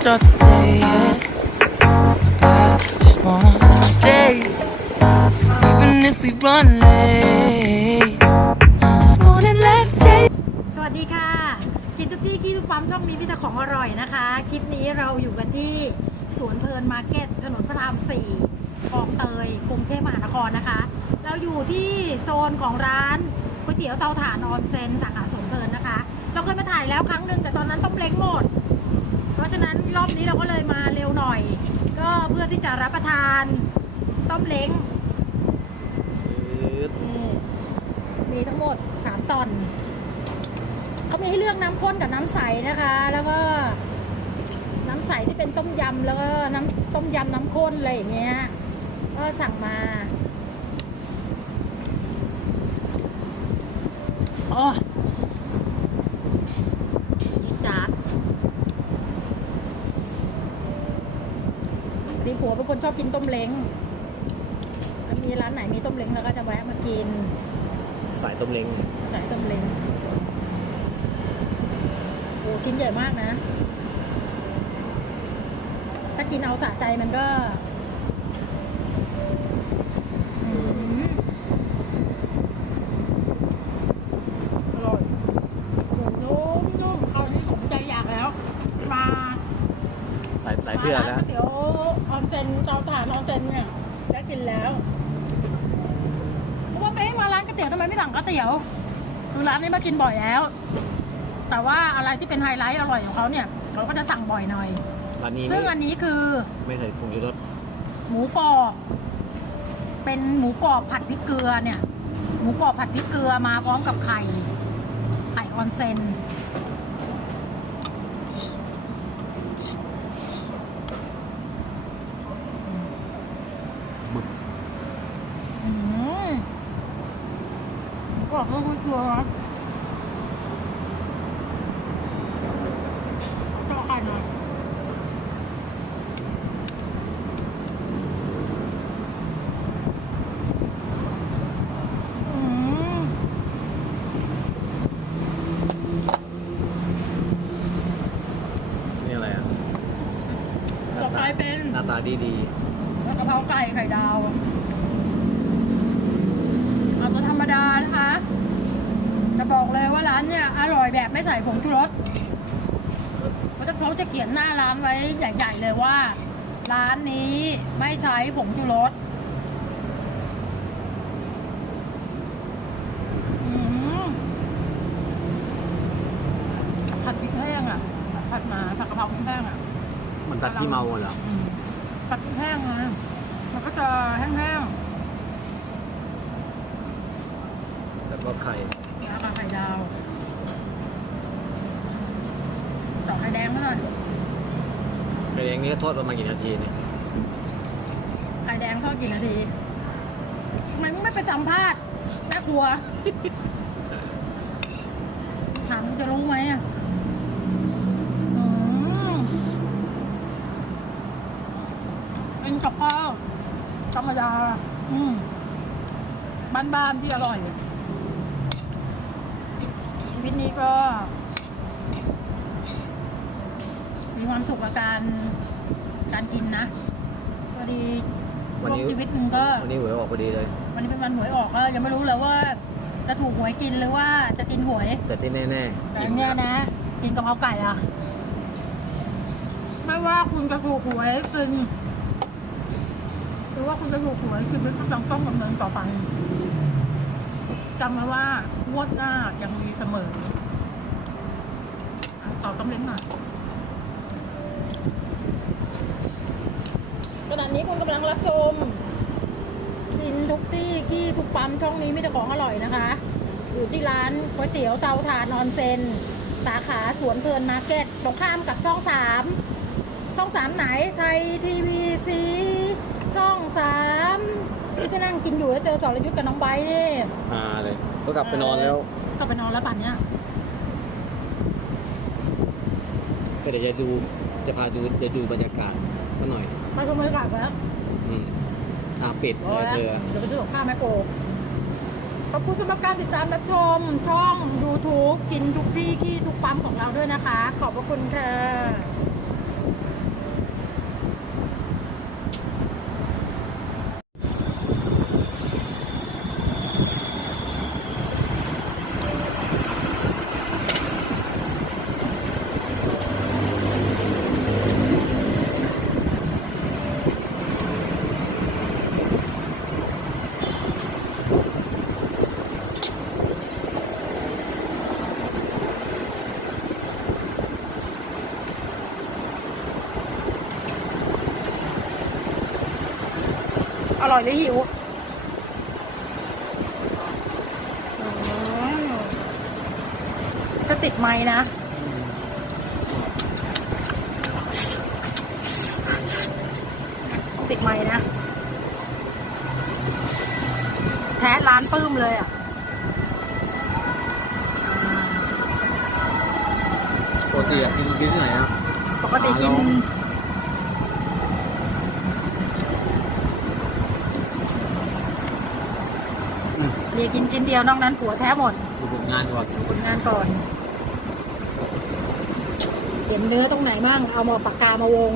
start the day. Yeah. I just wanna stay, even if we run late. This morning, let's take. สวัสดีค่ะ กินทุกที่ที่ทุกปั๊มช่องนี้มีแต่ของอร่อยนะคะ คลิปนี้เราอยู่กันที่สวนเพลินมาร์เก็ต ถนนพระราม4คลองเตย กรุงเทพมหานครนะคะ เราอยู่ที่โซนของร้านก๋วยเตี๋ยวเตาถ่านออนเซนสาขาสวนเพลินนะคะ เราเคยมาถ่ายแล้วครั้งหนึ่งแต่ตอนนั้นต้มเล้งหมด เพราะฉะนั้นรอบนี้เราก็เลยมาเร็วหน่อย ก็เพื่อที่จะรับประทานต้มเล้งนี่มีทั้งหมด 3 ตอน เขามีให้เลือกน้ำข้นกับน้ำใสนะคะ แล้วก็น้ำใสที่เป็นต้มยำแล้วก็น้ำต้มยำน้ำข้นอะไรอย่างเงี้ย ก็สั่งมาอ๋อจีดจาดดี ผัวเป็นคนชอบกินต้มเล้งถ้ามีร้านไหนมีต้มเล้งเราก็จะแวะมากิน สายต้มเล้งสายต้มเล้งโอ้ชิ้นใหญ่มากนะ ถ้ากินเอาสะใจมันก็อืมอร่อยโอ้นุ่มนุ่มคราวนี้สมใจอยากแล้วมาหลายหลายเทื่อมาแล้ว นเจ้าถ่านออนเซนเนี่ยได้กินแล้วเพราะว่าเป๊ะมาร้านก๋วยเตี๋ยวทำไมไม่สั่งก๋วยเตี๋ยว คือร้านนี้มากินบ่อยแล้ว แต่ว่าอะไรที่เป็นไฮไลท์อร่อยของเขาเนี่ยเขาก็จะสั่งบ่อยหน่อย ร้านนี้ซึ่งไม่อันนี้คือไม่ใส่ผงชูรสหมูกรอบเป็นหมูกรอบผัดพริกเกลือเนี่ย หมูกรอบผัดพริกเกลือมาพร้อมกับไข่ ไข่ออนเซน บึก อืม หมูกรอบด้วยพริกเกลือนะต่อไข่หน่อยอืมนี่อะไรอะต่อไปเป็นหน้าตาดีดีกะเพราไก่ไข่ดาวเอาตัวธรรมดานะคะจะบอกเลยว่าร้านเนี่ยอร่อยแบบไม่ใส่ผงชูรสเพราะเขาจะเขียนหน้าร้านไว้ใหญ่ๆเลยว่า ร้านนี้ไม่ใช้ผงชูรสอืมผัดพริกแห้งอะ ผัดมาผัดกะเพราพริกแห้งอะๆมันตัดที่เมาเหรออืมผัดพริกแห้งนะมันก็จะแห้งแล้วก็ไข่ๆแล้วก็ไข่ดาวต่อไข่ แดงมาหน่อย ไข่แดงนี่ก็ทอดประมาณกี่นาทีเนี่ยไข่แดงทอดกี่นาทีทำไมมึงไม่ไปสัมภาษณ์แม่ครัว ถามมึงจะรู้ไหมอะอืมเป็นกับข้าวธรรมดา อืม บ้านๆที่อร่อย ชีวิตนี้ก็ มีความสุขกับการการกินนะพอดีช่วงชีวิตหนึ่งก็ วันนี้หวยออกพอดีเลย วันนี้เป็นวันหวยออกก็ยังไม่รู้เลยว่า จะถูกหวยกินหรือว่าจะกินหวย แต่ที่แน่แต่ๆอันเนี้ยนะ กินกะเพราไก่อะไม่ว่าคุณจะถูกหวยกินหรือว่าคุณจะถูกหวยชีวิตก็ยังต้องดำเนินต่อไปจำไว้ว่างวดหน้ายังมีเสมออะต่อต้องเล่นหน่อย ขณะนี้คุณกำลังรับชมกินทุกที่ขี้ทุกปั๊มช่องนี้มีแต่ของอร่อยนะคะ อยู่ที่ร้านก๋วยเตี๋ยวเตาถ่านออนเซน สาขาสวนเพลินมาร์เก็ตตรงข้ามกับช่องสามช่องสามไหนไทยทีวีซีช่องสามที่จะนั่งกินอยู่แล้วเจอสรยุทธ์กับน้องไบร์ทนี่อ่าเลยก็กลับไปนอนแล้วก็ไปนอนแล้วป่านเนี้ยก็เดี๋ยวจะดูจะพาดูจะดูบรรยากาศสักหน่อย ไปชมบรรยากาศแล้วอืมอ่าปิดพอเลยแล้วเธอเดี๋ยวไปซื้อกับข้าวแม่โกขอบคุณสำหรับการติดตามรับชม ช่อง YouTube กินทุกที่ขี้ทุกปั๊มของเราด้วยนะคะ ขอบพระคุณค่ะ ร่อยหรือหิวอืมก็ติดไม้นะ ติดไม้นะ แท้ร้านปื้มเลยอะปกติอะกินกินที่ไหนครับปกติกิน ลอง เดีย กินชิ้นเดียวนอกนั้นผัวแท้หมดดูผลงานก่อนผลงานก่อน เห็นเนื้อตรงไหนมั่งเอามาปากกามาวง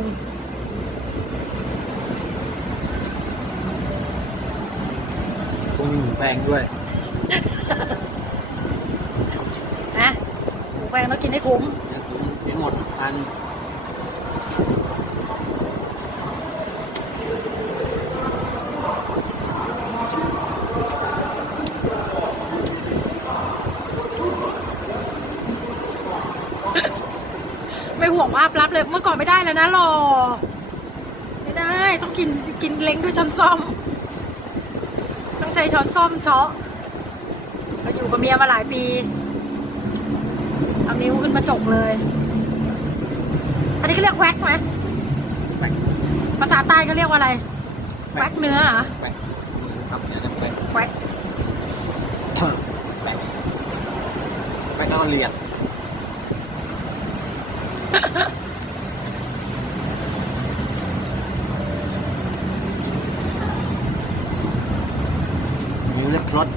คงมีหมูแปลงด้วยนะหมูแพงต้องกินให้คุ้มเนี่ยผมเสียหมดอัน ไม่ห่วงภาพลับเลยเมื่อก่อนไม่ได้แล้วนะหรอ ไม่ได้ ต้องกินกินเล้งด้วยช้อนซ่อม ต้องใช้ช้อนซ่อมเชาะก็อยู่กับเมียมาหลายปีเอานิ้วขึ้นมาจกเลย อันนี้ก็เรียกแว็กไหมภาษาใต้ก็เรียกว่าอะไร แว็กเนื้อเหรอแปลงครับเนี่ยนะแปลงแว็กแปลงแปลงก็เรียน นิ้วเล็กรถ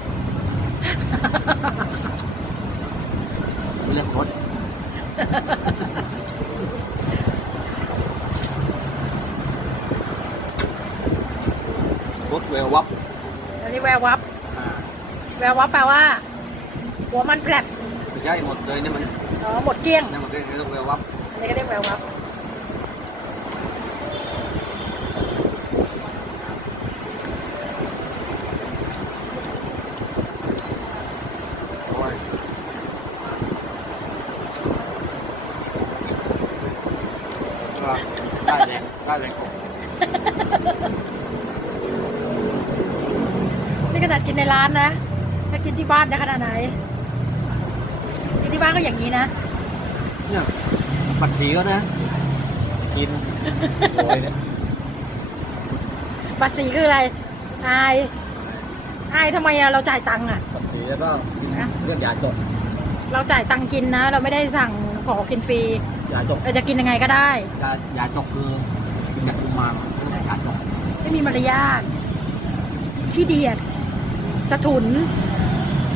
นิ้วเล็กรถรถเวลวับอันนี้แวววับแวววับแปลว่า หัวมันแผลบไม่ใช่หมดเลยเนี่ยมันอ๋อหมดเกลี้ยง เนี่ยมันก็เรียกเวลวับอั นนี้ก็เรียกแวววับโอ้ยก็ได้แรงได้แรงของนี่ขนาดกินในร้านนะ ถ้ากินที่บ้านจะขนาดไหนกินที่บ้านก็อย่างนี้นะ เนี่ย ปัดสีก็นะ กินโอยเนี่ยบัตรสีคืออะไรอายอายทำไมอะเราจ่ายตังค์อะปัดสีแล้วก็เรื่องยาจดเราจ่ายตังค์กินนะ เราไม่ได้สั่งขอกินฟรียาจดเราจะกินยังไงก็ได้ยายาจดคือกินแบบกุมารเรื่องยาจดไม่มีมารยาทขี้เดียดสะทุน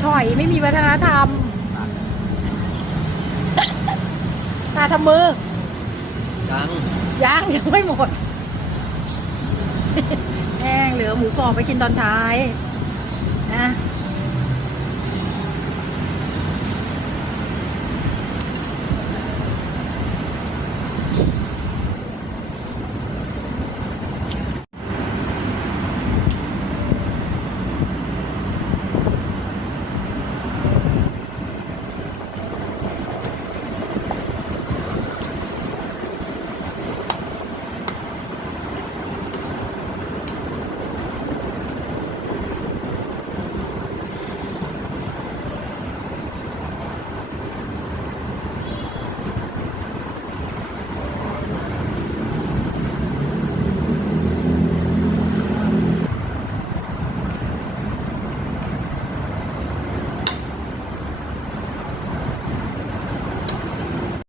ถอยไม่มีวัฒนธรรม ตาทำมือ ยังยัง ยังไม่หมด แห้งเหลือหมูกรอบไปกินตอนท้าย นะอ